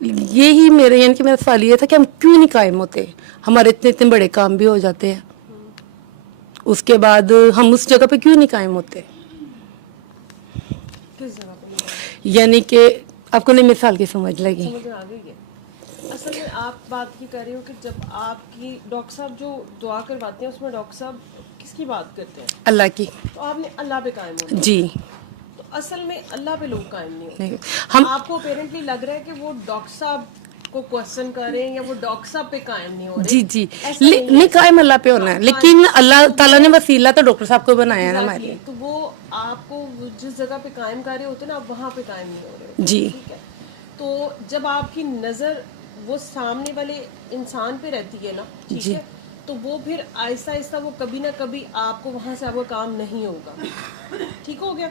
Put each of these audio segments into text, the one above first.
یہی میرے یعنی کہ میرا سوال یہ تھا کہ ہم کیوں نہیں قائم ہوتے, ہمارے اتنے اتنے بڑے کام بھی ہو جاتے ہیں, اس کے بعد ہم اس جگہ پہ کیوں نہیں قائم ہوتے. کس جگہ پہ نہیں؟ یعنی کہ آپ کو نہیں مثال کی سمجھ لگی. سمجھ میں آ گئی ہے. اصل میں آپ بات یہ کر رہے ہو کہ جب آپ کی ڈاکٹر صاحب جو دعا کرواتے ہیں اس میں ڈاکٹر صاحب کس کی بات کرتے ہیں؟ اللہ کی. تو آپ نے اللہ پہ قائم ہونا. جی. تو اصل میں اللہ پہ لوگ قائم نہیں ہوتے. ہم آپ کو اپیرنٹلی لگ رہا ہے کہ وہ ڈاکٹر صاحب کو کوشچن کر رہے ہیں یا وہ ڈاکٹر صاحب پہ قائم نہیں ہو رہے. جی جی ایسا نہیں ہے. قائم اللہ پہ ہونا ہے, لیکن اللہ تعالیٰ نے وسیلہ تو ڈاکٹر صاحب کو بنایا ہے نا ہمارے لیے. تو وہ آپ کو جس جگہ پہ قائم کر رہے ہوتے ہیں نا آپ وہاں پہ قائم نہیں ہو رہے ہوتے. جی. ٹھیک ہے. تو جب آپ کی نظر وہ سامنے والے انسان پہ رہتی ہے نا, ٹھیک ہے, تو وہ پھر آہستہ آہستہ وہ کبھی نہ کبھی آپ کو وہاں سے آپ کا کام نہیں ہوگا. ٹھیک ہو گیا.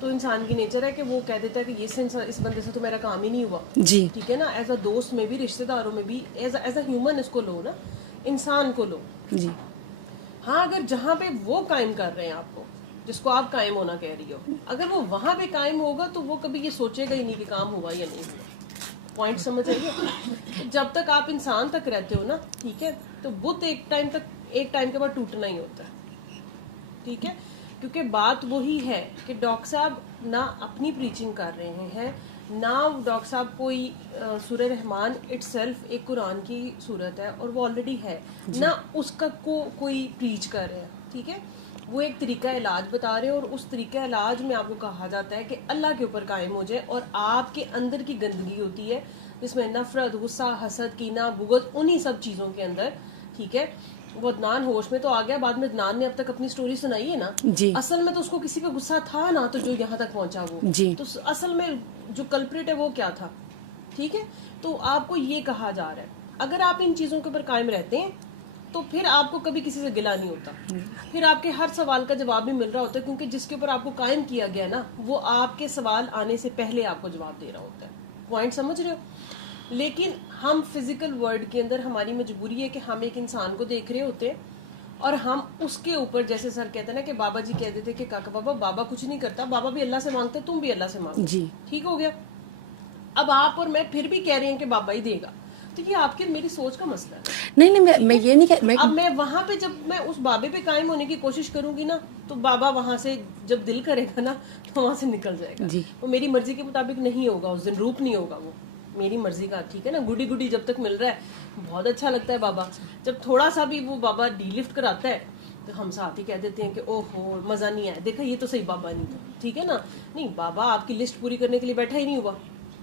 تو انسان کی نیچر ہے کہ وہ کہہ دیتا ہے کہ اس بندے سے تو میرا کام ہی نہیں ہوا. جی. ٹھیک ہے نا. ایز اے دوست میں بھی, رشتے داروں میں بھی, ایز اے ہیومن اس کو لو نا, انسان کو لو. جی. ہاں اگر جہاں پہ وہ قائم کر رہے ہیں آپ کو, جس کو آپ قائم ہونا کہہ رہی ہو, اگر وہ وہاں پہ قائم ہوگا تو وہ کبھی یہ سوچے گا ہی نہیں کہ کام ہوا یا نہیں ہوا. پوائنٹ سمجھ آئیے. جب تک آپ انسان تک رہتے ہو نا, ٹھیک ہے, تو بت ایک ٹائم کے بعد ٹوٹنا ہی ہوتا ہے. ٹھیک ہے. کیونکہ بات وہی ہے کہ ڈاکٹر صاحب نہ اپنی پریچنگ کر رہے ہیں, نہ ڈاکٹر صاحب کوئی سورہ رحمان اٹ سیلف ایک قرآن کی صورت ہے اور وہ آلریڈی ہے, نہ اس کا کوئی پریچ کر رہے ہیں. ٹھیک ہے. وہ ایک طریقہ علاج بتا رہے ہیں اور اس طریقہ علاج میں آپ کو کہا جاتا ہے کہ اللہ کے اوپر قائم ہو جائے, اور آپ کے اندر کی گندگی ہوتی ہے جس میں نفرت, غصہ, حسد, کینہ, بغض, انہی سب چیزوں کے اندر. ٹھیک ہے. وہ عدنان ہوش میں تو آ گیا, بعد میں عدنان نے اب تک اپنی سٹوری سنائی ہے نا. جی. اصل میں تو اس کو کسی پہ غصہ تھا نا, تو جو یہاں تک پہنچا وہ. جی. تو اصل میں جو کلپریٹ ہے وہ کیا تھا. ٹھیک ہے. تو آپ کو یہ کہا جا رہا ہے اگر آپ ان چیزوں کے اوپر قائم رہتے ہیں تو پھر آپ کو کبھی کسی سے گلا نہیں ہوتا, پھر آپ کے ہر سوال کا جواب بھی مل رہا ہوتا ہے, کیونکہ جس کے اوپر آپ کو قائم کیا گیا نا وہ آپ کے سوال آنے سے پہلے آپ کو جواب دے رہا ہوتا ہے. پوائنٹ سمجھ رہے ہو. لیکن ہم فزیکل ورلڈ کے اندر ہماری مجبوری ہے کہ ہم ایک انسان کو دیکھ رہے ہوتے ہیں اور ہم اس کے اوپر, جیسے سر کہتے ہیں نا کہ بابا جی کہتے تھے کہ کاکا بابا کچھ نہیں کرتا, بابا بھی اللہ سے مانگتے, تم بھی اللہ سے مانگو. جی. ٹھیک ہو گیا. اب آپ اور میں پھر بھی کہہ رہے ہیں کہ بابا ہی دے گا, تو یہ آپ کی میری سوچ کا مسئلہ ہے. نہیں میں یہ نہیں اب میں وہاں پہ جب میں اس بابے پہ قائم ہونے کی کوشش کروں گی نا تو بابا وہاں سے جب دل کرے گا نا تو وہاں سے نکل جائے گا. جی. وہ میری مرضی کے مطابق نہیں ہوگا, اس دن روپ نہیں ہوگا, وہ میری مرضی کا. ٹھیک ہے نا. گڈی گڈی جب تک مل رہا ہے بہت اچھا لگتا ہے بابا, جب تھوڑا سا بھی وہ بابا ڈی لفٹ کراتا ہے تو ہم ساتھ ہی کہہ دیتے ہیں کہ اوہ ہو مزہ نہیں آیا, دیکھا یہ تو صحیح بابا نہیں تھا. ٹھیک ہے نا. نہیں, بابا آپ کی لسٹ پوری کرنے کے لیے بیٹھا ہی نہیں ہوا.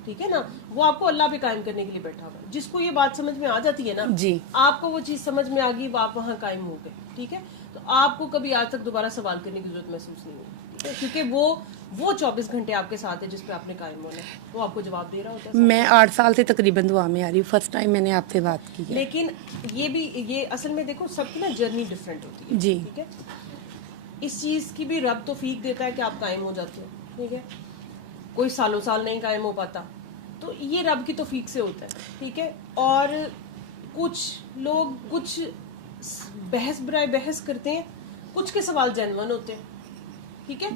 ٹھیک ہے نا. وہ آپ کو اللہ پہ قائم کرنے کے لیے بیٹھا ہوا. جس کو یہ بات سمجھ میں آ جاتی ہے نا, جی, آپ کو وہ چیز سمجھ میں آ گئی, آپ وہاں قائم ہو گئے. ٹھیک ہے. تو آپ کو کبھی آج تک دوبارہ سوال کرنے کی ضرورت محسوس نہیں ہوئی. ٹھیک ہے. کیونکہ وہ 24 گھنٹے آپ کے ساتھ ہے جس پہ آپ نے قائم ہونا ہے, وہ آپ کو جواب دے رہا ہوتا ہے. میں 8 سال سے تقریباً دعا میں آ رہی ہوں, فرسٹ ٹائم میں نے آپ سے بات کی ہے. لیکن یہ اصل میں دیکھو سب کی نا جرنی ڈفرینٹ ہوتی ہے. جی. ٹھیک ہے. اس چیز کی بھی رب توفیق دیتا ہے کہ آپ قائم ہو جاتے ہو. ٹھیک ہے. کوئی سالوں سال نہیں قائم ہو پاتا, تو یہ رب کی توفیق سے ہوتا ہے. ٹھیک ہے. اور کچھ لوگ کچھ بحث برائے بحث کرتے ہیں, کچھ کے سوال جینون ہوتے ہیں. ٹھیک ہے.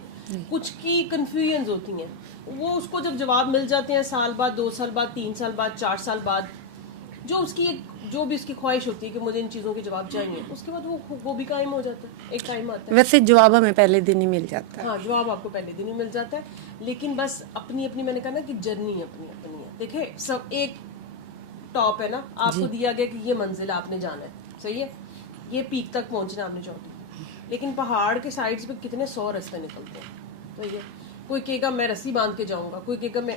کچھ کی کنفیوژنز ہوتی ہیں, وہ اس کو جب جواب مل جاتے ہیں سال بعد, 2 سال بعد, 3 سال بعد, 4 سال بعد, جو بھی اس کی خواہش ہوتی ہے کہ مجھے ان چیزوں کے جواب چاہیے, اس کے بعد وہ بھی قائم ہو جاتا ہے. ایک ٹائم آتا ہے. ویسے جواب ہمیں پہلے دن ہی مل جاتا ہے. ہاں, جواب آپ کو پہلے دن ہی مل جاتا ہے, لیکن بس اپنی میں نے کہا نا کہ جرنی اپنی ہے. دیکھیں سب ایک ٹاپ ہے نا, آپ کو دیا گیا کہ یہ منزل آپ نے جانا ہے, صحیح ہے, یہ پیک تک پہنچنا آپ نے چاہتی, لیکن پہاڑ کے سائڈز پہ کتنے 100 راستے نکلتے ہیں. صحیح ہے. کوئی کہے گا میں رسی باندھ کے جاؤں گا, کوئی کہے گا میں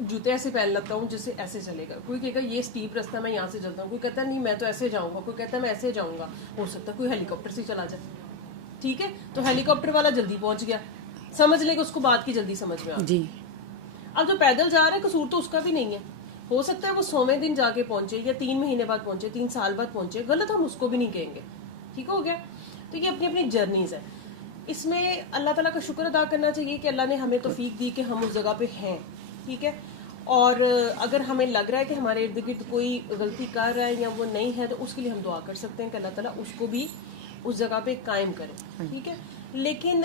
جوتے ایسے پہن لیتا ہوں جس سے ایسے چلے گا, کوئی کہے گا یہ اسٹیپ راستہ میں یہاں سے چلتا ہوں, کوئی کہتا ہے نہیں میں تو ایسے جاؤں گا, کوئی کہتا ہے میں ایسے جاؤں گا. ہو سکتا ہے کوئی ہیلی کاپٹر سے چلا جائے. ٹھیک ہے. تو ہیلی کاپٹر والا جلدی پہنچ گیا, سمجھ لے گا, اس کو بات کی جلدی سمجھ میں آ گئی. جی. اب جو پیدل جا رہا ہے قصور تو اس کا بھی نہیں ہے. ہو سکتا ہے وہ 100ویں دن جا کے پہنچے, یا 3 مہینے بعد پہنچے, 3 سال بعد پہنچے, غلط ہم اس کو بھی نہیں کہیں گے. ٹھیک ہو گیا. تو یہ اپنی اپنی جرنیز ہے. اس میں اللہ تعالیٰ کا شکر ادا کرنا چاہیے کہ اللہ نے ہمیں توفیق دی کہ ہم اس جگہ پہ ہیں. ٹھیک ہے. اور اگر ہمیں لگ رہا ہے کہ ہمارے ارد گرد کوئی غلطی کر رہا ہے یا وہ نہیں ہے, تو اس کے لیے ہم دعا کر سکتے ہیں کہ اللہ تعالیٰ اس کو بھی اس جگہ پہ قائم کرے. ٹھیک ہے. لیکن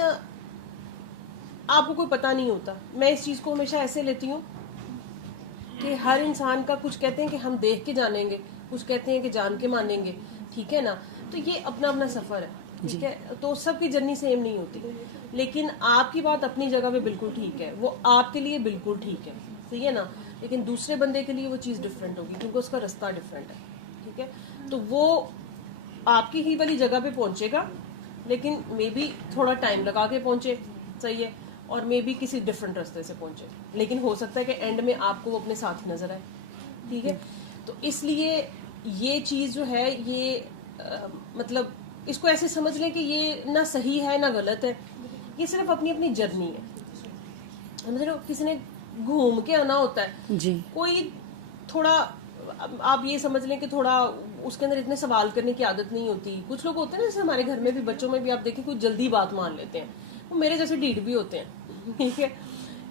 آپ کو کوئی پتہ نہیں ہوتا. میں اس چیز کو ہمیشہ ایسے لیتی ہوں کہ ہر انسان کا کچھ کہتے ہیں کہ ہم دیکھ کے جانیں گے, کچھ کہتے ہیں کہ جان کے مانیں گے, ٹھیک ہے نا. تو یہ اپنا اپنا سفر ہے, ٹھیک ہے, تو سب کی جرنی سیم نہیں ہوتی, لیکن آپ کی بات اپنی جگہ پہ بالکل ٹھیک ہے, وہ آپ کے لیے بالکل ٹھیک ہے, صحیح ہے نا, لیکن دوسرے بندے کے لیے وہ چیز ڈفرینٹ ہوگی کیونکہ اس کا رستہ ڈفرینٹ ہے, ٹھیک ہے. تو وہ آپ کی ہی والی جگہ پہ پہنچے گا, لیکن مے بی تھوڑا ٹائم لگا کے پہنچے, صحیح ہے, اور مے بی کسی ڈفرینٹ راستے سے پہنچے, لیکن ہو سکتا ہے کہ اینڈ میں آپ کو وہ اپنے ساتھ نظر آئے, ٹھیک ہے. تو اس لیے یہ چیز جو ہے یہ مطلب اس کو ایسے سمجھ لیں کہ یہ نہ صحیح ہے نہ غلط ہے, یہ صرف اپنی اپنی جرنی ہے. مطلب کسی نے گھوم کے آنا ہوتا ہے, جی کوئی تھوڑا آپ یہ سمجھ لیں کہ تھوڑا اس کے اندر اتنے سوال کرنے کی عادت نہیں ہوتی. کچھ لوگ ہوتے ہیں نا, جیسے ہمارے گھر میں بھی بچوں میں بھی آپ دیکھیں کچھ جلدی بات مان لیتے ہیں, وہ میرے جیسے ڈیڈ بھی ہوتے ہیں, ٹھیک ہے,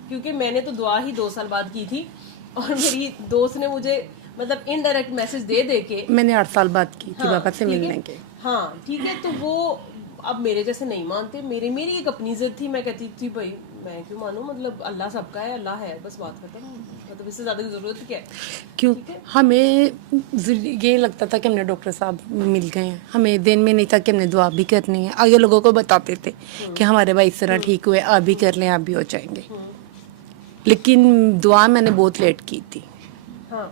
کیونکہ میں نے تو دعا ہی 2 سال بعد کی تھی, اور میری دوست نے مجھے مطلب انڈائریکٹ میسج دے دے کے, میں نے 8 سال بعد کی تھی پاپا سے ملنے کے. ہاں ٹھیک ہے, تو وہ اب میرے جیسے نہیں مانتے. میری ایک اپنی ضد تھی, میں کہتی تھی بھائی میں کیوں مانوں, مطلب اللہ سب کا ہے, اللہ ہے, بس بات ختم, مطلب اس سے زیادہ کی ضرورت کیا ہے. کیوں ہمیں یہ لگتا تھا کہ ہم نے ڈاکٹر صاحب مل گئے ہیں, ہمیں دن میں نہیں تھا کہ ہم نے دعا بھی کرنی ہے. آگے لوگوں کو بتاتے تھے کہ ہمارے بھائی اس طرح ٹھیک ہوئے, آپ بھی کر لیں, آپ بھی ہو جائیں گے. لیکن دعا میں نے بہت لیٹ کی تھی. ہاں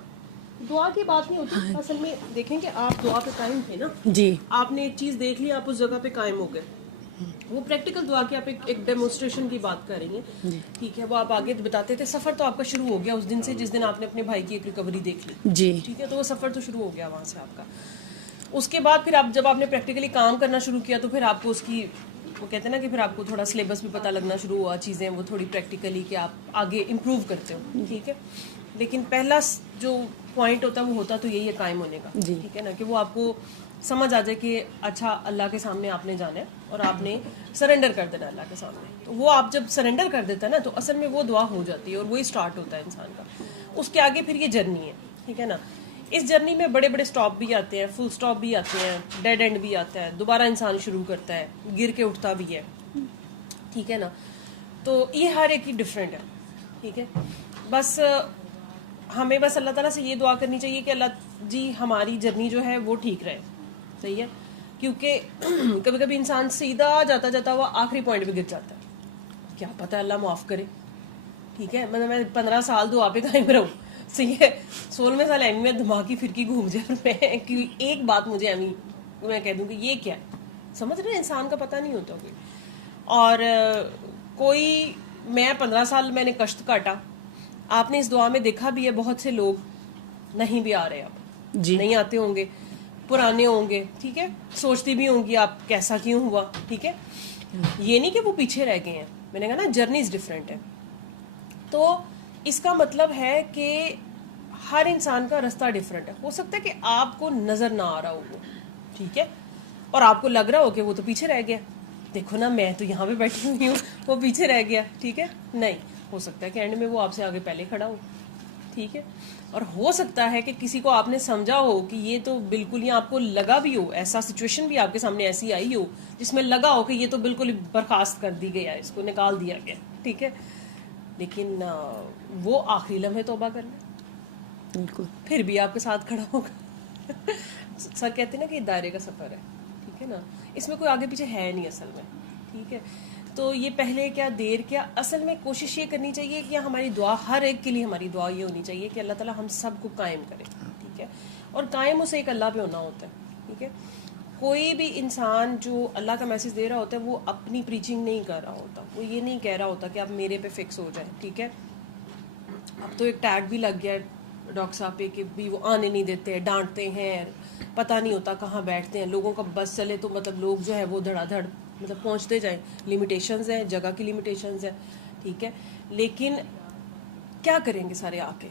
دعا کی بات نہیں ہوتی اصل میں. دیکھیں کہ آپ دعا پہ قائم تھے نا, جی آپ نے ایک چیز دیکھ لی, آپ اس جگہ پہ قائم ہو گئے. وہ پریکٹیکل دعا کی آپ ایک ڈیمونسٹریشن کی بات کر رہی ہیں, ٹھیک ہے, وہ آپ آگے بتاتے تھے. سفر تو آپ کا شروع ہو گیا اس دن سے جس دن آپ نے اپنے بھائی کی ایک ریکوری دیکھ لی, جی ٹھیک ہے, تو وہ سفر تو شروع ہو گیا وہاں سے آپ کا. اس کے بعد پھر آپ جب آپ نے پریکٹیکلی کام کرنا شروع کیا تو پھر آپ کو اس کی وہ کہتے ہیں نا کہ پھر آپ کو تھوڑا سلیبس بھی پتہ لگنا شروع ہوا, چیزیں وہ تھوڑی پریکٹیکلی کہ آپ آگے امپروو کرتے ہو, ٹھیک ہے. لیکن پہلا جو پوائنٹ ہوتا ہے وہ ہوتا تو یہی ہے قائم ہونے کا, ٹھیک ہے نا, کہ وہ آپ کو سمجھ آ جائے کہ اچھا اللہ کے سامنے آپ نے جانا ہے اور آپ نے سرنڈر کر دینا اللہ کے سامنے. تو وہ آپ جب سرنڈر کر دیتا ہے نا تو اصل میں وہ دعا ہو جاتی ہے اور وہی اسٹارٹ ہوتا ہے انسان کا. اس کے آگے پھر یہ جرنی ہے, ٹھیک ہے نا. اس جرنی میں بڑے بڑے سٹاپ بھی آتے ہیں, فل سٹاپ بھی آتے ہیں, ڈیڈ اینڈ بھی آتا ہے, دوبارہ انسان شروع کرتا ہے, گر کے اٹھتا بھی ہے, ٹھیک ہے نا. تو یہ ہر ایک کی ڈفرینٹ ہے, ٹھیک ہے. بس ہمیں بس اللہ تعالیٰ سے یہ دعا کرنی چاہیے کہ اللہ جی ہماری جرنی جو ہے وہ ٹھیک رہے, صحیح ہے. کیونکہ کبھی کبھی انسان سیدھا جاتا جاتا وہ آخری پوائنٹ پہ گر جاتا ہے, کیا پتہ اللہ معاف کرے, ٹھیک ہے. مطلب میں 15 سال دعا پہ قائم رہوں, صحیح ہے, 16ویں سال ایمی میں دماغی پھرکی گھوم جائے, میں کہ ایک بات مجھے ایمی میں کہہ دوں کہ یہ کیا ہے, سمجھ رہے ہیں, انسان کا پتہ نہیں ہوتا کوئی. اور کوئی میں 15 سال میں نے کشت کاٹا, آپ نے اس دعا میں دیکھا بھی ہے بہت سے لوگ نہیں بھی آ رہے, اب جی نہیں آتے ہوں گے, پرانے ہوں گے, ٹھیک ہے, سوچتی بھی ہوں گی آپ کیسا کیوں ہوا, ٹھیک ہے. یہ نہیں کہ وہ پیچھے رہ گئے ہیں, میں نے کہا نا جرنیز ڈفرینٹ ہے. تو اس کا مطلب ہے کہ ہر انسان کا رستہ ڈفرینٹ ہے. ہو سکتا ہے کہ آپ کو نظر نہ آ رہا ہو وہ, ٹھیک ہے, اور آپ کو لگ رہا ہو کہ وہ تو پیچھے رہ گیا, دیکھو نا میں تو یہاں پہ بیٹھی ہوئی ہوں, وہ پیچھے رہ گیا, ٹھیک ہے. نہیں, ہو سکتا ہے کہ اینڈ میں وہ آپ سے آگے پہلے کھڑا ہو, ٹھیک ہے. اور ہو سکتا ہے کہ کسی کو آپ نے سمجھا ہو کہ یہ تو بالکل, یا آپ کو لگا بھی ہو, ایسا سچویشن بھی آپ کے سامنے ایسی آئی ہو جس میں لگا ہو کہ یہ تو بالکل برخاست کر دی گیا, اس کو نکال دیا گیا, ٹھیک ہے. لیکن وہ آخری لمحے توبہ کر لیں, بالکل, پھر بھی آپ کے ساتھ کھڑا ہوگا. سر کہتے ہیں نا کہ یہ دائرے کا سفر ہے, ٹھیک ہے نا, اس میں کوئی آگے پیچھے ہے نہیں اصل میں, ٹھیک ہے. تو یہ پہلے کیا دیر کیا, اصل میں کوشش یہ کرنی چاہیے کہ ہماری دعا, ہر ایک کے لیے ہماری دعا یہ ہونی چاہیے کہ اللہ تعالیٰ ہم سب کو قائم کرے, ٹھیک ہے. اور قائم اسے ایک اللہ پہ ہونا ہوتا ہے, ٹھیک ہے. کوئی بھی انسان جو اللہ کا میسج دے رہا ہوتا ہے وہ اپنی پریچنگ نہیں کر رہا ہوتا, وہ یہ نہیں کہہ رہا ہوتا کہ اب میرے پہ فکس ہو جائے, ٹھیک ہے. اب تو ایک ٹیگ بھی لگ گیا ہے ڈاکٹر صاحب پہ کہ بھی وہ آنے نہیں دیتے, ڈانٹتے ہیں, پتہ نہیں ہوتا کہاں بیٹھتے ہیں. لوگوں کا بس چلے تو مطلب لوگ جو ہے وہ دھڑا دھڑ مطلب پہنچتے جائیں. لمیٹیشنز ہیں, جگہ کی لمیٹیشنز ہیں, ٹھیک ہے. لیکن کیا کریں گے سارے آ کے,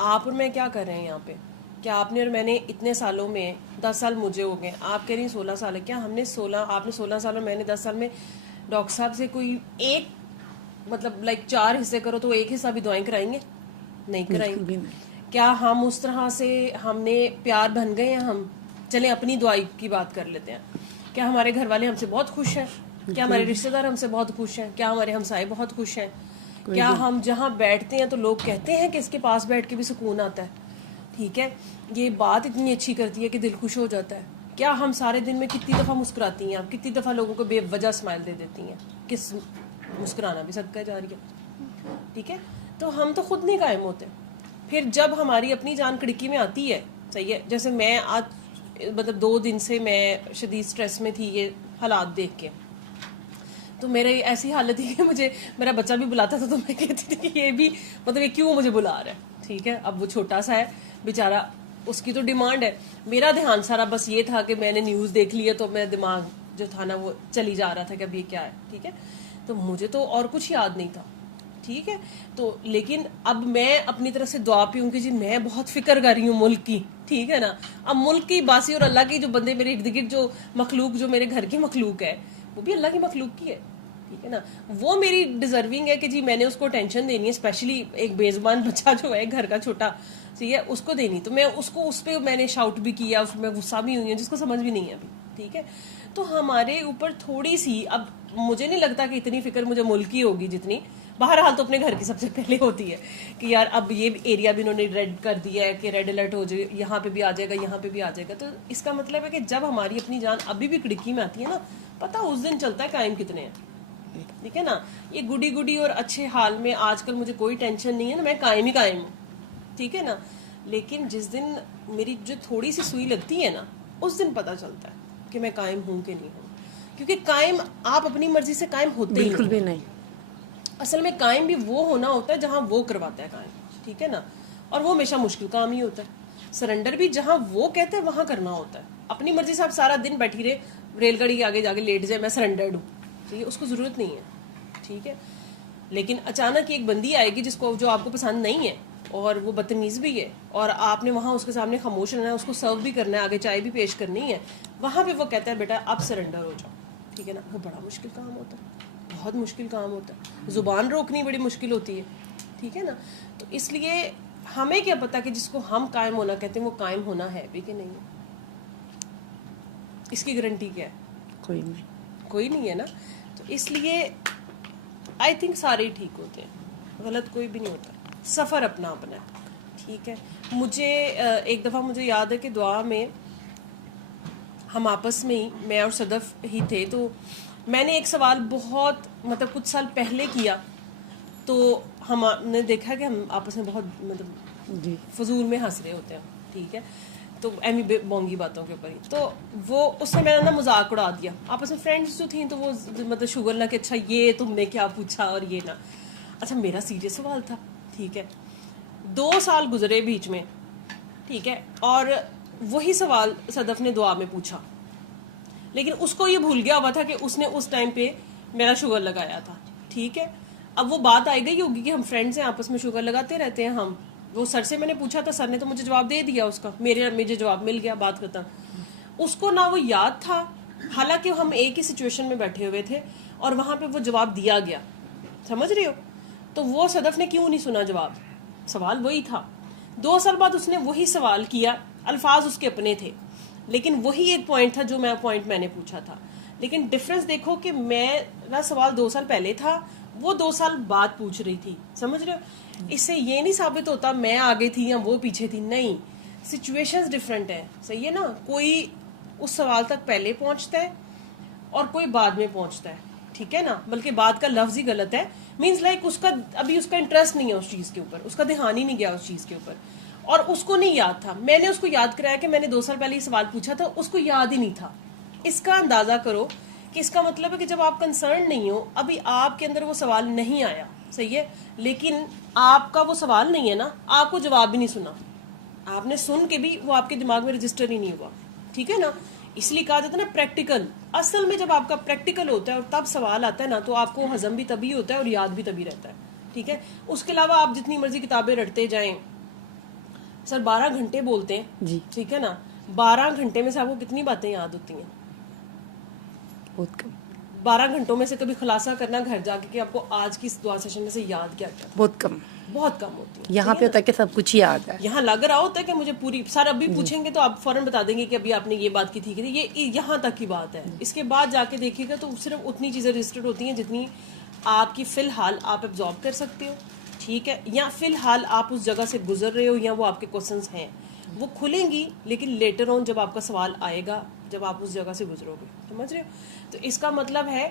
آپ اور میں کیا کر رہے ہیں یہاں پہ. کیا آپ نے اور میں نے اتنے سالوں میں, 10 سال مجھے ہو گئے, آپ کہہ رہی 16 سال ہے, کیا ہم نے 16, آپ نے 16 سال اور میں نے 10 سال میں ڈاکٹر صاحب سے کوئی ایک مطلب لائک 4 حصے کرو تو ایک حصہ بھی دعائیں کرائیں گے؟ نہیں کرائیں گے. کیا ہم اس طرح سے ہم نے پیار بن گئے ہیں؟ ہم چلیں اپنی دعائی کی بات کر لیتے ہیں. کیا ہمارے گھر والے ہم سے بہت خوش ہیں؟ کیا ہمارے رشتہ دار ہم سے بہت خوش ہیں؟ کیا ہمارے ہمسائے بہت خوش ہیں؟ کیا ہم جہاں بیٹھتے ہیں تو لوگ کہتے ہیں کہ اس کے پاس بیٹھ کے بھی سکون آتا ہے, ٹھیک ہے, یہ بات اتنی اچھی کرتی ہے کہ دل خوش ہو جاتا ہے. کیا ہم سارے دن میں کتنی دفعہ مسکراتی ہیں, آپ کتنی دفعہ لوگوں کو بے وجہ اسمائل دے دیتی ہیں, کس مسکرانا بھی صدقہ جاری ہے, ٹھیک ہے. تو ہم تو خود نہیں قائم ہوتے. پھر جب ہماری اپنی جان کڑکی میں آتی ہے, صحیح ہے, جیسے میں آج مطلب 2 دن سے میں شدید سٹریس میں تھی یہ حالات دیکھ کے, تو میرے ایسی حالت تھی کہ مجھے میرا بچہ بھی بلاتا تھا تو میں کہتی تھی کہ یہ بھی مطلب یہ کیوں مجھے بلا رہا ہے, ٹھیک ہے. اب وہ چھوٹا سا ہے بیچارہ, اس کی تو ڈیمانڈ ہے. میرا دھیان سارا بس یہ تھا کہ میں نے نیوز دیکھ لی ہے تو میرا دماغ جو تھا نا وہ چلی جا رہا تھا کہ اب یہ کیا ہے, ٹھیک ہے. تو مجھے تو اور کچھ یاد نہیں تھا, ٹھیک ہے. تو لیکن اب میں اپنی طرف سے دعا پیوں کہ جی میں بہت فکر کر رہی ہوں ملک کی, ٹھیک ہے نا. اب ملک کی باسی اور اللہ کی جو بندے میرے ارد گرد جو مخلوق جو میرے گھر کی مخلوق ہے وہ بھی اللہ کی مخلوق کی ہے, ٹھیک ہے نا. وہ میری ڈیزرونگ ہے کہ جی میں نے اس کو ٹینشن دینی ہے, اسپیشلی ایک بے زبان بچہ جو ہے گھر کا چھوٹا, ٹھیک ہے, اس کو دینی. تو میں اس کو اس پہ میں نے شاؤٹ بھی کیا, اس میں غصہ بھی ہوئی ہے جس کو سمجھ بھی نہیں ہے ابھی, ٹھیک ہے. تو ہمارے اوپر تھوڑی سی, اب مجھے نہیں لگتا کہ اتنی فکر مجھے ملک کی ہوگی جتنی بہرحال تو اپنے گھر کی سب سے پہلے ہوتی ہے کہ یار اب یہ ایریا بھی انہوں نے ریڈ کر دیا ہے کہ ریڈ الرٹ ہو جائے, یہاں پہ بھی آ جائے گا, یہاں پہ بھی آ جائے گا. تو اس کا مطلب ہے کہ جب ہماری اپنی جان ابھی بھی کڑکی میں آتی ہے نا, پتہ اس دن چلتا ہے قائم کتنے ہیں, ٹھیک ہے نا. یہ گڈی گڈی اور اچھے حال میں آج کل مجھے کوئی ٹینشن نہیں ہے نا, میں قائم ہی قائم ہوں, ٹھیک ہے نا. لیکن جس دن میری جو تھوڑی سی سوئی لگتی ہے نا, اس دن پتہ چلتا ہے کہ میں قائم ہوں کہ نہیں ہوں. کیونکہ قائم آپ اپنی مرضی سے قائم ہوتے ہی بالکل بھی نہیں. اصل میں قائم بھی وہ ہونا ہوتا ہے جہاں وہ کرواتا ہے قائم, ٹھیک ہے نا. اور وہ ہمیشہ مشکل کام ہی ہوتا ہے. سرنڈر بھی جہاں وہ کہتے ہیں وہاں کرنا ہوتا ہے. اپنی مرضی سے آپ سارا دن بیٹھی رہے, ریل گاڑی کے آگے جا کے لیٹ جائے میں سرنڈرڈ ہوں, ٹھیک ہے, اس کو ضرورت نہیں ہے, ٹھیک ہے. لیکن اچانک ایک بندی آئے گی جس کو جو آپ کو پسند نہیں ہے اور وہ بدتمیز بھی ہے, اور آپ نے وہاں اس کے سامنے خاموش رہنا ہے, اس کو سرو بھی کرنا ہے, آگے چائے بھی پیش کرنی ہے, وہاں پہ وہ کہتا ہے بیٹا اب سرنڈر ہو جاؤ, ٹھیک ہے نا. وہ بڑا مشکل کام ہوتا ہے, بہت مشکل کام ہوتا ہے. زبان روکنی بڑی مشکل ہوتی ہے, ٹھیک ہے نا. تو اس لیے ہمیں کیا پتا کہ جس کو ہم قائم ہونا کہتے ہیں وہ قائم ہونا ہے بھی کہ نہیں ہے, اس کی گارنٹی کیا ہے؟ کوئی نہیں ہے نا. تو اس لیے آئی تھنک سارے ہی ٹھیک ہوتے ہیں, غلط کوئی بھی نہیں ہوتا. سفر اپنا اپنا ہے, ٹھیک ہے. مجھے ایک دفعہ مجھے یاد ہے کہ دعا میں ہم آپس میں ہی, میں اور صدف ہی تھے, تو میں نے ایک سوال بہت مطلب کچھ سال پہلے کیا, تو ہم نے دیکھا کہ ہم آپس میں بہت مطلب فضول میں ہنس رہے ہوتے ہیں, ٹھیک ہے. تو ایمی بونگی باتوں کے اوپر ہی, تو وہ اس سے میں نے نا مذاق اڑا دیا. آپس میں فرینڈس جو تھیں تو وہ مطلب شوگر نہ کہ اچھا یہ تم نے کیا پوچھا اور یہ نا, اچھا میرا سیریس سوال تھا, ٹھیک ہے. 2 سال گزرے بیچ میں, ٹھیک ہے, اور وہی سوال صدف نے دعا میں پوچھا, لیکن اس کو یہ بھول گیا ہوا تھا کہ اس نے اس ٹائم پہ میرا شوگر لگایا تھا, ٹھیک ہے. اب وہ بات آئی گئی ہوگی کہ ہم فرینڈس ہیں, آپس میں شوگر لگاتے رہتے ہیں ہم. وہ سر سے میں نے پوچھا تھا, سر نے تو مجھے جواب دے دیا اس کا, مجھے جواب مل گیا, بات ختم. اس کو نہ وہ یاد تھا, حالانکہ ہم ایک ہی سچویشن میں بیٹھے ہوئے تھے اور وہاں پہ وہ جواب دیا گیا, سمجھ رہے ہو. تو وہ صدف نے کیوں نہیں سنا جواب, سوال وہی تھا. 2 سال بعد اس نے وہی سوال کیا, الفاظ اس کے اپنے تھے, لیکن وہی ایک پوائنٹ تھا جو میں نے پوچھا تھا. لیکن ڈفرنس دیکھو کہ میرا سوال 2 سال پہلے تھا, وہ 2 سال بعد پوچھ رہی تھی, سمجھ رہے ہو. اس سے یہ نہیں ثابت ہوتا میں آگے تھی یا وہ پیچھے تھی, نہیں, سچویشنز ڈفرینٹ ہیں, صحیح ہے نا. کوئی اس سوال تک پہلے پہنچتا ہے اور کوئی بعد میں پہنچتا ہے, ٹھیک ہے نا. بلکہ بعد کا لفظ ہی غلط ہے, مینس لائک اس کا ابھی اس کا انٹرسٹ نہیں ہے اس چیز کے اوپر, اس کا دھیان ہی نہیں گیا اس چیز کے اوپر, اور اس کو نہیں یاد تھا. میں نے اس کو یاد کرایا کہ میں نے 2 سال پہلے یہ سوال پوچھا تھا, اس کو یاد ہی نہیں تھا. اس کا اندازہ کرو کہ اس کا مطلب ہے کہ جب آپ کنسرن نہیں ہو, ابھی آپ کے اندر وہ سوال نہیں آیا, صحیح ہے, لیکن آپ کا وہ سوال نہیں ہے نا, آپ کو جواب بھی نہیں سنا, آپ نے سن کے بھی وہ آپ کے دماغ میں رجسٹر ہی نہیں ہوا, ٹھیک ہے نا. اس لیے کہا جاتا ہے نا پریکٹیکل. اصل میں جب آپ کا پریکٹیکل ہوتا ہے اور تب سوال آتا ہے نا, تو آپ کو ہضم بھی تبھی ہوتا ہے اور یاد بھی تبھی رہتا ہے, ٹھیک ہے. اس کے علاوہ آپ جتنی مرضی کتابیں رٹتے جائیں, سر 12 گھنٹے بولتے ہیں جی, ٹھیک ہے نا, 12 گھنٹے میں سے آپ کو کتنی باتیں یاد ہوتی ہیں؟ بہت کم. 12 گھنٹوں میں سے کبھی خلاصہ کرنا گھر جا کے کہ آپ کو آج کی اس دعا سیشن میں سے یاد کیا کیا, بہت کم ہوتی ہے. یہاں پہ ہوتا ہے کہ سب کچھ یاد ہے, یہاں لگ رہا ہوتا ہے کہ مجھے پوری, سر ابھی پوچھیں گے تو آپ فوراً بتا دیں گے کہ ابھی آپ نے یہ بات کی تھی, کہ یہ یہاں تک کی بات ہے. اس کے بعد جا کے دیکھیے گا تو صرف اتنی چیزیں رجسٹرڈ ہوتی ہیں جتنی آپ کی فی الحال آپ ایبزارب کر سکتے ہو, ٹھیک ہے, یا فی الحال آپ اس جگہ سے گزر رہے ہو, یا وہ آپ کے کوشچنس ہیں وہ کھلیں گی, لیکن لیٹر آن جب آپ کا سوال آئے گا, جب آپ اس جگہ سے گزرو گے, سمجھ رہے ہو. تو اس کا مطلب ہے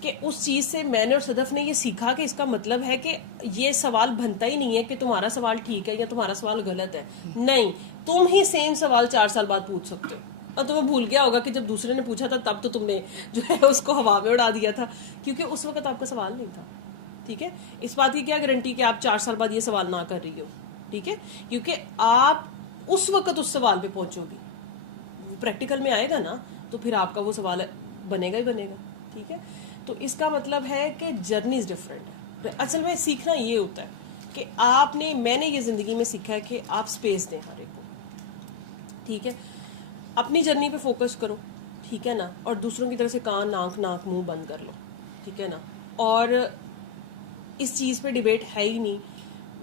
کہ اس چیز سے میں نے اور صدف نے یہ سیکھا کہ اس کا مطلب ہے کہ یہ سوال بنتا ہی نہیں ہے کہ تمہارا سوال ٹھیک ہے یا تمہارا سوال غلط ہے, نہیں, تم ہی سیم سوال 4 سال بعد پوچھ سکتے ہو. اور تمہیں بھول گیا ہوگا کہ جب دوسرے نے پوچھا تھا تب تو تم نے جو ہے اس کو ہوا میں اڑا دیا تھا, کیونکہ اس وقت آپ کا سوال نہیں تھا, ٹھیک ہے. اس بات کی کیا گارنٹی کہ آپ 4 سال بعد یہ سوال نہ کر رہی ہو, ٹھیک ہے, کیونکہ آپ اس وقت اس سوال پہ پہنچو گی, پریکٹیکل میں آئے گا نا تو پھر آپ کا وہ سوال بنے گا ہی بنے گا, ٹھیک ہے. تو اس کا مطلب ہے کہ جرنیز ڈفرینٹ ہے. اصل میں سیکھنا یہ ہوتا ہے کہ آپ نے, میں نے یہ زندگی میں سیکھا ہے کہ آپ اسپیس دیں ہر ایک کو, ٹھیک ہے, اپنی جرنی پہ فوکس کرو, ٹھیک ہے نا, اور دوسروں کی طرف سے کان ناک منہ بند کر لو, ٹھیک ہے نا. اور اس چیز پہ ڈیبیٹ ہے ہی نہیں,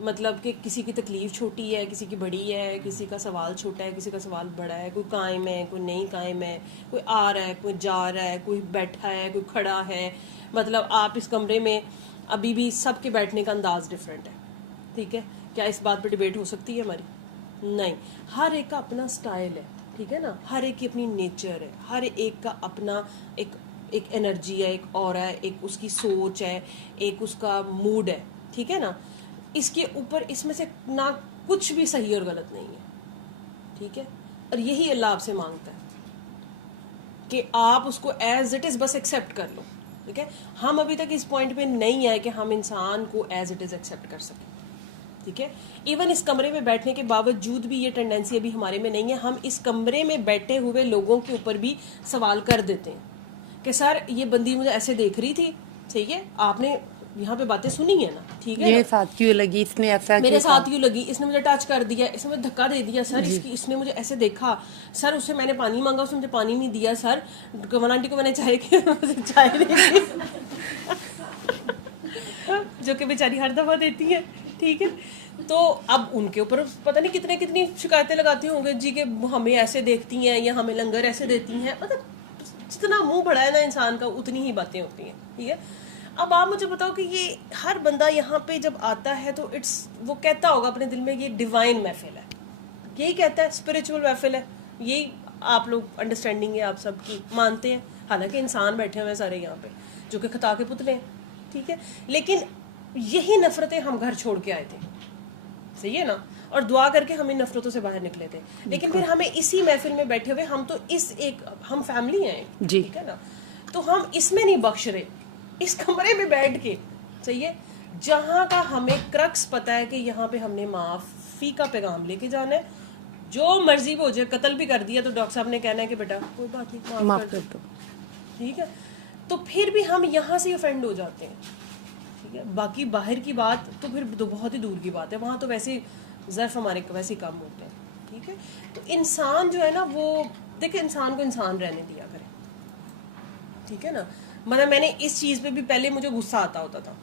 مطلب کہ کسی کی تکلیف چھوٹی ہے, کسی کی بڑی ہے, کسی کا سوال چھوٹا ہے, کسی کا سوال بڑا ہے, کوئی قائم ہے, کوئی نہیں قائم ہے, کوئی آ رہا ہے, کوئی جا رہا ہے, کوئی بیٹھا ہے, کوئی کھڑا ہے. مطلب آپ اس کمرے میں ابھی بھی سب کے بیٹھنے کا انداز ڈفرینٹ ہے, ٹھیک ہے. کیا اس بات پہ ڈیبیٹ ہو سکتی ہے ہماری؟ نہیں. ہر ایک کا اپنا سٹائل ہے, ٹھیک ہے نا, ہر ایک کی اپنی نیچر ہے, ہر ایک کا اپنا ایک انرجی ہے, ایک اورا ہے, ایک اس کی سوچ ہے, ایک اس کا موڈ ہے, ٹھیک ہے نا. اس کے اوپر اس میں سے نہ کچھ بھی صحیح اور غلط نہیں ہے, ٹھیک ہے. اور یہی اللہ آپ سے مانگتا ہے کہ آپ اس کو ایز اٹ از بس ایکسیپٹ کر لو, ٹھیک ہے. ہم ابھی تک اس پوائنٹ پہ نہیں آئے کہ ہم انسان کو ایز اٹ از ایکسیپٹ کر سکیں, ٹھیک ہے. ایون اس کمرے میں بیٹھنے کے باوجود بھی یہ ٹینڈنسی ابھی ہمارے میں نہیں ہے. ہم اس کمرے میں بیٹھے ہوئے لوگوں کے اوپر بھی سوال کر دیتے ہیں کہ سر یہ بندی مجھے ایسے دیکھ رہی تھی, ٹھیک ہے, آپ نے یہاں پہ باتیں سنی ہے نا, ٹھیک ہے, یہ ساتھ کیوں لگی, اس نے ایسا میرے ساتھ کیوں لگی, اس نے مجھے ٹچ کر دیا, اس نے مجھے دھکا دے دیا, سر اس نے مجھے ایسے دیکھا, سر اس سے میں نے پانی مانگا, اس نے مجھے پانی نہیں دیا, سر کمل آنٹی کو میں نے چائے نہیں دی جو کہ بیچاری ہر دفعہ دیتی ہے, ٹھیک ہے. تو اب ان کے اوپر پتہ نہیں کتنی شکایتیں لگاتی ہوں گے جی کہ ہمیں ایسے دیکھتی ہیں یا ہمیں لنگر ایسے دیتی ہیں. مطلب جتنا منہ بڑا ہے نا انسان کا اتنی ہی باتیں ہوتی ہیں, ٹھیک ہے. اب آپ مجھے بتاؤ کہ یہ ہر بندہ یہاں پہ جب آتا ہے تو وہ کہتا ہوگا اپنے دل میں یہ ڈیوائن محفل ہے, یہی کہتا ہے اسپرچول محفل ہے, یہی آپ لوگ انڈرسٹینڈنگ ہے آپ سب کی مانتے ہیں, حالانکہ انسان بیٹھے ہوئے ہیں سارے یہاں پہ جو کہ خطا کے پتلے ہیں, ٹھیک ہے. لیکن یہی نفرتیں ہم گھر چھوڑ کے آئے تھے, صحیح ہے نا, اور دعا کر کے ہم ان نفرتوں سے باہر نکلے تھے. لیکن پھر ہمیں اسی محفل میں بیٹھے ہوئے ہم تو ہم فیملی ہیں, ٹھیک ہے نا, تو ہم اس میں نہیں بخش رہے, اس کمرے میں بیٹھ کے, صحیح ہے, جہاں کا ہمیں کرکس پتا ہے کہ یہاں پہ ہم نے معافی کا پیغام لے کے جانا ہے. جو مرضی ہو جائے, قتل بھی کر دیا تو ڈاکٹر صاحب نے کہنا ہے کہ بیٹا کوئی بات نہیں, معاف کر دو, ٹھیک ہے. تو پھر بھی ہم یہاں سے افینڈ ہو جاتے ہیں, ٹھیک ہے. باقی باہر کی بات تو پھر بہت ہی دور کی بات ہے, وہاں تو ویسے ظرف ہمارے ویسے کم ہوتے ہیں, ٹھیک ہے. تو انسان جو ہے نا وہ دیکھیں انسان کو انسان رہنے دیا کرے, ٹھیک ہے نا. مطلب میں نے اس چیز پہ بھی پہلے مجھے غصہ آتا ہوتا تھا,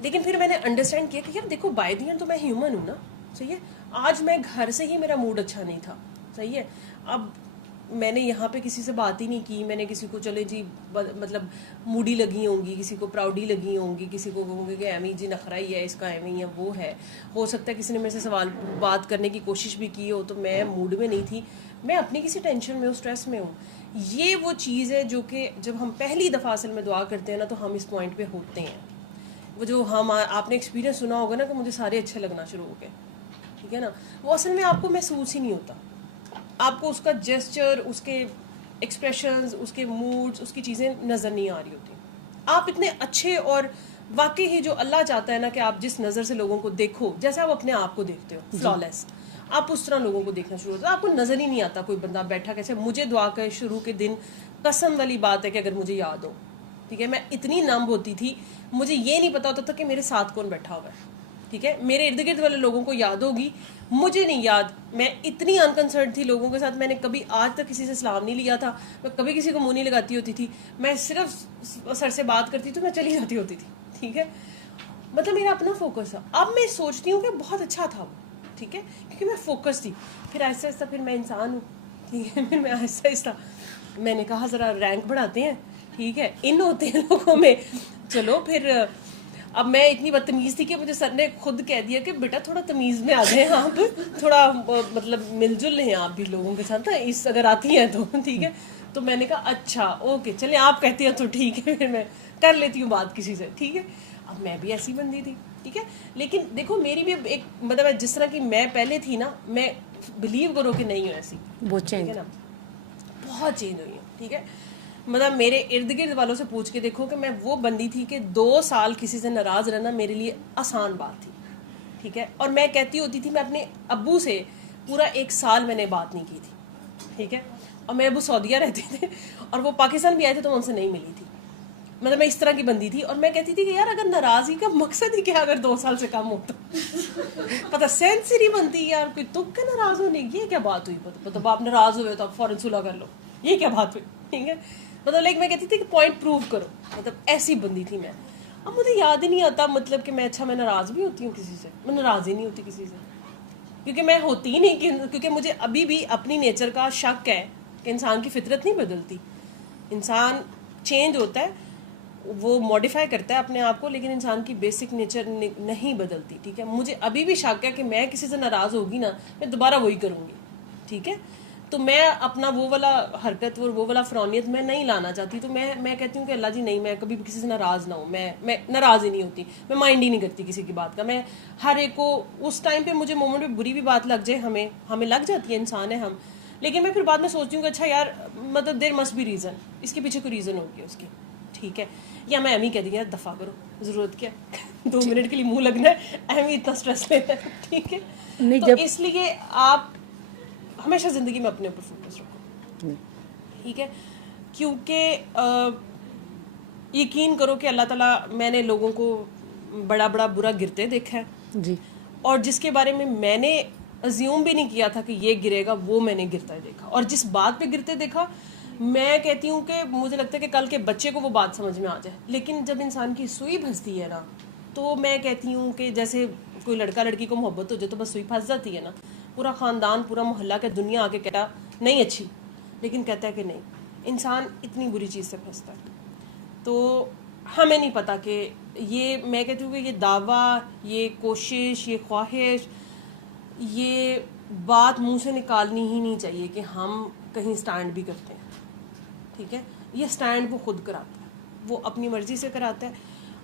لیکن پھر میں نے انڈرسٹینڈ کیا کہ یار دیکھو بائی دی اینڈ تو میں ہیومن ہوں نا, صحیح ہے. آج میں گھر سے ہی میرا موڈ اچھا نہیں تھا, صحیح ہے. اب میں نے یہاں پہ کسی سے بات ہی نہیں کی, میں نے کسی کو چلے جی مطلب موڈی لگی ہوں گی, کسی کو پراؤڈی لگی ہوں گی, کسی کو کہوں گی کہ ایمی جی نخرا ہی ہے, اس کا ایمی ہے, وہ ہے. ہو سکتا ہے کسی نے میرے سے بات کرنے کی کوشش بھی کی ہو تو میں موڈ میں نہیں تھی, میں اپنی کسی ٹینشن میں ہوں, اسٹریس میں ہوں. یہ وہ چیز ہے جو کہ جب ہم پہلی دفعہ اصل میں دعا کرتے ہیں نا تو ہم اس پوائنٹ پہ ہوتے ہیں. وہ جو آپ نے ایکسپیرینس سنا ہوگا نا کہ مجھے سارے اچھے لگنا شروع ہو گئے, ٹھیک ہے نا, وہ اصل میں آپ کو محسوس ہی نہیں ہوتا. آپ کو اس کا جیسچر, اس کے ایکسپریشنز, اس کے موڈز, اس کی چیزیں نظر نہیں آ رہی ہوتی. آپ اتنے اچھے اور واقعی ہی جو اللہ چاہتا ہے نا کہ آپ جس نظر سے لوگوں کو دیکھو, جیسے آپ اپنے آپ کو دیکھتے ہو فلالیس, آپ اس طرح لوگوں کو دیکھنا شروع ہوتا ہے. آپ کو نظر ہی نہیں آتا کوئی بندہ بیٹھا کیسے. مجھے دعا کے شروع کے دن قسم والی بات ہے کہ اگر مجھے یاد ہو, ٹھیک ہے, میں اتنی نمب ہوتی تھی, مجھے یہ نہیں پتا ہوتا تھا کہ میرے ساتھ کون بیٹھا ہوا ہے, ٹھیک ہے. میرے ارد گرد والے لوگوں کو یاد ہوگی, مجھے نہیں یاد. میں اتنی انکنسرن تھی لوگوں کے ساتھ, میں نے کبھی آج تک کسی سے سلام نہیں لیا تھا, میں کبھی کسی کو منہ نہیں لگاتی ہوتی تھی, میں صرف سر سے بات کرتی تو میں چلی جاتی ہوتی تھی, ٹھیک ہے. مطلب میرا اپنا فوکس تھا. اب میں سوچتی ہوں کہ بہت اچھا تھا وہ, ٹھیک ہے, کیونکہ میں فوکس تھی. پھر آہستہ آہستہ پھر میں انسان ہوں, ٹھیک ہے, پھر میں آہستہ آہستہ میں نے کہا ذرا رینک بڑھاتے ہیں, ٹھیک ہے. ان ہوتے ہیں لوگوں میں چلو پھر اب میں اتنی بدتمیز تھی کہ مجھے سر نے خود کہہ دیا کہ بیٹا تھوڑا تمیز میں آ جائیں آپ, تھوڑا مطلب مل جل لیں آپ بھی لوگوں کے ساتھ, اس اگر آتی ہیں تو ٹھیک ہے. تو میں نے کہا اچھا اوکے چلیں آپ کہتی ہیں تو ٹھیک ہے, پھر میں کر لیتی ہوں بات کسی سے, ٹھیک ہے. اب میں بھی ایسی بندی تھی, ٹھیک ہے, لیکن دیکھو میری بھی ایک مطلب جس طرح کی میں پہلے تھی نا, میں بلیو کرو کہ نہیں ہوں ایسی, وہ ٹھیک چینج ہے نا, بہت چینج ہوئی ہوں, ٹھیک ہے. مطلب میرے ارد گرد والوں سے پوچھ کے دیکھو کہ میں وہ بندی تھی کہ 2 سال کسی سے ناراض رہنا میرے لیے آسان بات تھی, ٹھیک ہے. اور میں کہتی ہوتی تھی, میں اپنے ابو سے پورا 1 سال میں نے بات نہیں کی تھی, ٹھیک ہے. اور میرے ابو سعودیہ رہتے تھے اور وہ پاکستان بھی آئے تھے تو میں ان سے نہیں ملی تھی. مطلب میں اس طرح کی بندی تھی, اور میں کہتی تھی کہ یار اگر ناراضگی کا مقصد ہی کیا اگر 2 سال سے کم ہوتا, پتہ سینس ہی نہیں بنتی یار, کوئی تک کا ناراض ہونے کی یہ کیا بات ہوئی, مطلب آپ ناراض ہوئے تو آپ فوراً صلح کر لو, یہ کیا بات ہوئی, ٹھیک ہے. مطلب لائک میں کہتی تھی کہ پوائنٹ پروو کرو, مطلب ایسی بندی تھی میں. اب مجھے یاد ہی نہیں آتا مطلب کہ میں ناراض بھی ہوتی ہوں کسی سے, میں ناراض ہی نہیں ہوتی کسی سے, کیونکہ میں ہوتی ہی نہیں, کیونکہ مجھے ابھی بھی اپنی نیچر کا شک ہے کہ انسان کی فطرت نہیں بدلتی, انسان چینج ہوتا ہے, وہ ماڈیفائی کرتا ہے اپنے آپ کو, لیکن انسان کی بیسک نیچر نہیں بدلتی, ٹھیک ہے. مجھے ابھی بھی شک ہے کہ میں کسی سے ناراض ہوگی نا, میں دوبارہ وہی کروں گی, ٹھیک ہے. تو میں اپنا وہ والا حرکت اور وہ والا فرونیت میں نہیں لانا چاہتی. تو میں کہتی ہوں کہ اللہ جی نہیں, میں کبھی بھی کسی سے ناراض نہ ہوں, میں ناراض ہی نہیں ہوتی, میں مائنڈ ہی نہیں کرتی کسی کی بات کا. میں ہر ایک کو اس ٹائم پہ مجھے مومنٹ پہ بری بھی بات لگ جائے, ہمیں لگ جاتی ہے, انسان ہے ہم, لیکن میں پھر بعد میں سوچتی ہوں کہ اچھا یار مطلب دیر مسٹ بی ریزن, اس کے پیچھے کوئی ریزن ہوگی اس کی, ٹھیک ہے. یا میں ایم ہی کہہ دی یار دفاع کرو, ضرورت کیا 2 منٹ کے لیے منہ لگنا ہے, ایم ہی اتنا اسٹریس لیتا ہے, ٹھیک ہے. نہیں, تو جب اس لیے آپ ہمیشہ زندگی میں اپنے اوپر فوکس رکھو, ٹھیک ہے. کیونکہ یقین کرو کہ اللہ تعالیٰ, میں نے لوگوں کو بڑا برا گرتے دیکھا ہے, جی, اور جس کے بارے میں نے ازیوم بھی نہیں کیا تھا کہ یہ گرے گا, وہ میں نے گرتا دیکھا. اور جس بات پہ گرتے دیکھا, میں کہتی ہوں کہ مجھے لگتا ہے کہ کل کے بچے کو وہ بات سمجھ میں آ جائے, لیکن جب انسان کی سوئی پھنستی ہے نا, تو میں کہتی ہوں کہ جیسے کوئی لڑکا لڑکی کو محبت ہو جائے تو بس سوئی پھنس جاتی ہے نا, پورا خاندان پورا محلہ کہ دنیا آ کے کہتا نہیں اچھی, لیکن کہتا ہے کہ نہیں, انسان اتنی بری چیز سے پھنستا ہے. تو ہمیں نہیں پتہ کہ یہ, میں کہتی ہوں کہ یہ دعویٰ, یہ کوشش, یہ خواہش, یہ بات منہ سے نکالنی ہی نہیں چاہیے کہ ہم کہیں سٹینڈ بھی کرتے ہیں, ٹھیک ہے. یہ سٹینڈ وہ خود کراتا ہے, وہ اپنی مرضی سے کراتا ہے,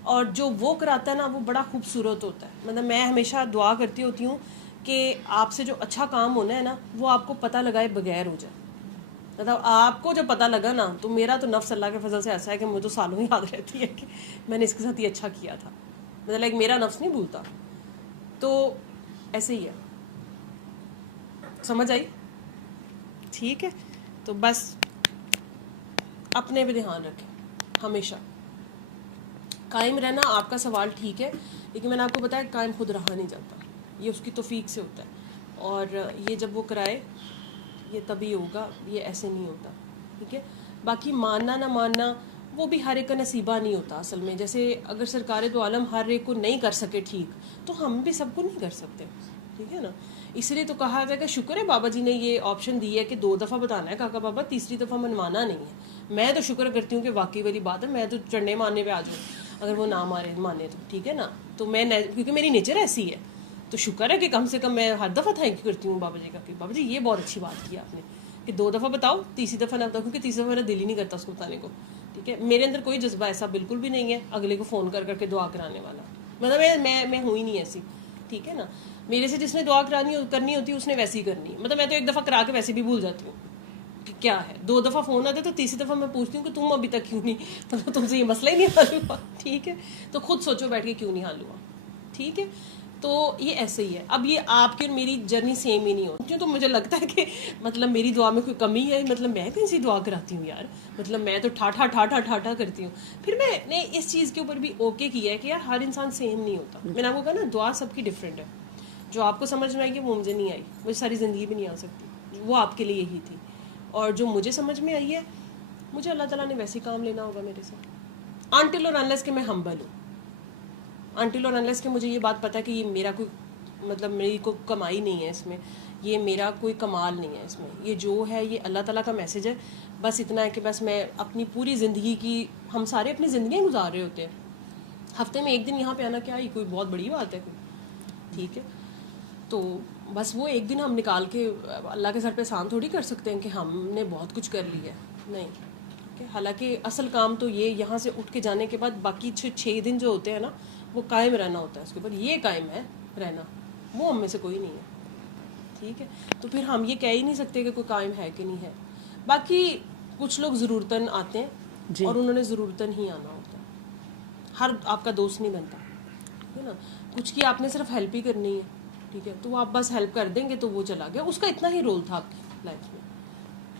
اور جو وہ کراتا ہے نا وہ بڑا خوبصورت ہوتا ہے. مطلب میں ہمیشہ دعا کرتی ہوتی ہوں کہ آپ سے جو اچھا کام ہونا ہے نا, وہ آپ کو پتہ لگائے بغیر ہو جائے. مطلب آپ کو جب پتہ لگا نا, تو میرا تو نفس اللہ کے فضل سے ایسا ہے کہ مجھے تو سالوں ہی یاد رہتی ہے کہ میں نے اس کے ساتھ یہ اچھا کیا تھا. مطلب لائک میرا نفس نہیں بھولتا. تو ایسے ہی ہے, سمجھ آئی, ٹھیک ہے. تو بس اپنے پہ دھیان رکھیں, ہمیشہ قائم رہنا. آپ کا سوال ٹھیک ہے, لیکن میں نے آپ کو بتایا قائم خود رہا نہیں جاتا, یہ اس کی توفیق سے ہوتا ہے, اور یہ جب وہ کرائے یہ تبھی ہوگا, یہ ایسے نہیں ہوتا, ٹھیک ہے. باقی ماننا نہ ماننا وہ بھی ہر ایک کا نصیبہ نہیں ہوتا اصل میں. جیسے اگر سرکار دو عالم ہر ایک کو نہیں کر سکے ٹھیک, تو ہم بھی سب کو نہیں کر سکتے, ٹھیک ہے نا. اس لیے تو کہا جائے کہ شکر ہے بابا جی نے یہ آپشن دی ہے کہ 2 دفعہ بتانا ہے کاکا بابا, تیسری دفعہ منوانا نہیں ہے. میں تو شکر کرتی ہوں کہ واقعی والی بات ہے, میں تو چڑھنے مارنے پہ آ جاؤں اگر وہ نہ مانے تو, ٹھیک ہے نا. تو میں کیونکہ میری نیچر ایسی ہے, تو شکر ہے کہ کم سے کم میں ہر دفعہ تھینک یو کرتی ہوں بابا جی کا کہ بابا جی یہ بہت اچھی بات کی آپ نے کہ 2 دفعہ بتاؤ, تیسری دفعہ نہ بتاؤ, کیونکہ تیسری دفعہ میرا دل ہی نہیں کرتا اس کو بتانے کو, ٹھیک ہے. میرے اندر کوئی جذبہ ایسا بالکل بھی نہیں ہے اگلے کو فون کر کے دعا کرانے والا, مطلب میں ہوں ہی نہیں ایسی, ٹھیک ہے نا. میرے سے جس نے دعا کرنی ہوتی ہے اس نے ویسی ہی کرنی ہے. مطلب میں تو 1 دفعہ کرا کے ویسے بھی بھول جاتی ہوں کہ کیا ہے. 2 دفعہ فون آتا ہے تو تیسری دفعہ میں پوچھتی ہوں کہ تم ابھی تک کیوں نہیں, مطلب تم سے یہ مسئلہ ہی نہیں حل ہوا, ٹھیک ہے. تو خود سوچو بیٹھ کے کیوں نہیں حل ہوا, ٹھیک ہے. تو یہ ایسے ہی ہے. اب یہ آپ کی اور میری جرنی سیم ہی نہیں ہوتی, کیوں تو مجھے لگتا ہے کہ مطلب میری دعا میں کوئی کمی ہے, مطلب میں کہیں سی دعا کراتی ہوں یار, مطلب میں تو ٹھاٹھا کرتی ہوں. پھر میں نے اس چیز کے اوپر بھی اوکے کیا ہے کہ یار ہر انسان سیم نہیں ہوتا. میں نے آپ کو کہا نا دعا سب کی ڈفرینٹ ہے, جو آپ کو سمجھ میں آئی گی وہ مجھے نہیں آئی, مجھے ساری زندگی بھی نہیں آ سکتی, وہ آپ کے لیے یہی تھی. اور جو مجھے سمجھ میں آئی ہے, مجھے اللہ تعالیٰ نے ویسے کام لینا ہوگا میرے سے, انٹل اور انلیس کہ میں ہمبل ہوں, انٹل اور انلیس کہ مجھے یہ بات پتہ ہے کہ یہ میرا کوئی مطلب میری کوئی کمائی نہیں ہے اس میں, یہ میرا کوئی کمال نہیں ہے اس میں, یہ جو ہے یہ اللہ تعالیٰ کا میسج ہے. بس اتنا ہے کہ بس میں اپنی پوری زندگی کی, ہم سارے اپنی زندگیاں گزار رہے ہوتے ہیں, ہفتے میں ایک دن یہاں پہ آنا کیا ہے کوئی بہت بڑی بات ہے کوئی, ٹھیک ہے. تو بس وہ ایک دن ہم نکال کے اللہ کے سر پہ احسان تھوڑی کر سکتے ہیں کہ ہم نے بہت کچھ کر لیا ہے, نہیں. حالانکہ اصل کام تو یہ یہاں سے اٹھ کے جانے کے بعد باقی 6 دن جو ہوتے ہیں نا وہ قائم رہنا ہوتا ہے, اس کے بعد یہ قائم ہے رہنا, وہ ہم میں سے کوئی نہیں ہے, ٹھیک ہے. تو پھر ہم یہ کہہ ہی نہیں سکتے کہ کوئی قائم ہے کہ نہیں ہے. باقی کچھ لوگ ضرورتاً آتے ہیں جی اور انہوں نے ضرورتاً ہی آنا ہوتا ہے, ہر آپ کا دوست نہیں بنتا ہے نا. کچھ کی آپ نے صرف ہیلپ ہی کرنی ہے, ٹھیک ہے, تو آپ بس ہیلپ کر دیں گے تو وہ چلا گیا, اس کا اتنا ہی رول تھا آپ کی لائف میں.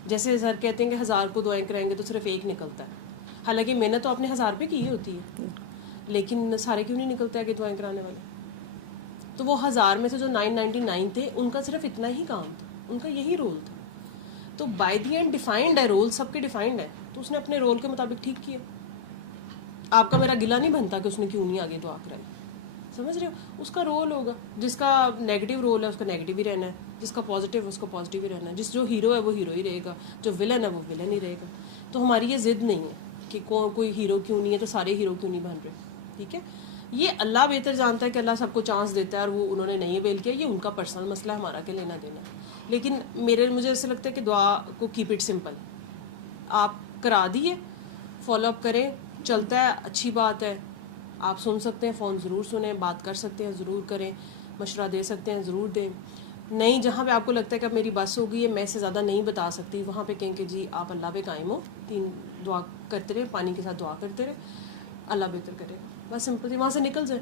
جیسے سر کہتے ہیں کہ 1000 کو دعائیں کرائیں گے تو صرف ایک نکلتا ہے, حالانکہ محنت تو آپ نے 1000 پہ کی ہوتی ہے, لیکن سارے کیوں نہیں نکلتا ہے کہ دعائیں کرانے والے. تو وہ 1000 میں سے جو 999 تھے ان کا صرف اتنا ہی کام تھا, ان کا یہی رول تھا. تو بائی دی اینڈ ڈیفائنڈ ہے رول, سب کے ڈیفائنڈ ہے, تو اس نے اپنے رول کے مطابق ٹھیک کیا. آپ کا میرا گلہ نہیں بنتا کہ اس نے کیوں نہیں آگے دعا کرائی, سمجھ رہے ہو. اس کا رول ہوگا, جس کا نیگیٹو رول ہے اس کا نیگیٹو ہی رہنا ہے, جس کا پازیٹیو ہے اس کا پازیٹیو ہی رہنا ہے, جو ہیرو ہے وہ ہیرو ہی رہے گا, جو ولن ہے وہ ولن ہی رہے گا. تو ہماری یہ ضد نہیں ہے کہ کوئی ہیرو کیوں نہیں ہے تو سارے ہیرو کیوں نہیں بن رہے, ٹھیک ہے. یہ اللہ بہتر جانتا ہے کہ اللہ سب کو چانس دیتا ہے اور وہ انہوں نے نہیں اویل کیا, یہ ان کا پرسنل مسئلہ ہے, ہمارا کیا لینا دینا ہے. لیکن مجھے ایسا لگتا ہے کہ دعا کو کیپ اٹ سمپل, آپ کرا دیے, فالو اپ کریں, چلتا ہے اچھی بات ہے. آپ سن سکتے ہیں, فون ضرور سنیں, بات کر سکتے ہیں ضرور کریں, مشورہ دے سکتے ہیں ضرور دیں. نہیں, جہاں پہ آپ کو لگتا ہے کہ اب میری بس ہو گئی ہے, میں اس سے زیادہ نہیں بتا سکتی, وہاں پہ کہیں کہ جی آپ اللہ پہ قائم ہو, 3 دعا کرتے رہے, پانی کے ساتھ دعا کرتے رہے, اللہ بہتر کرے گا. بس سمپل سی, وہاں سے نکل جائے.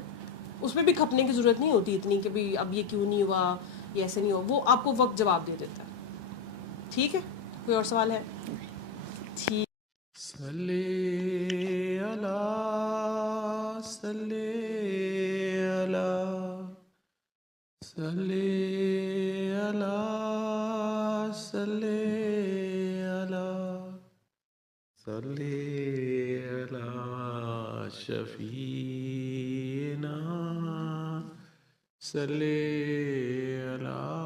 اس میں بھی کھپنے کی ضرورت نہیں ہوتی اتنی کہ بھائی اب یہ کیوں نہیں ہوا, یہ ایسے نہیں ہوا, وہ آپ کو وقت جواب دے دیتا ہے. ٹھیک ہے, کوئی اور سوال ہے؟ ٹھیک. صلی اللہ صلی اللہ صلی اللہ صلی اللہ صلی اللہ شفیعنا صلی اللہ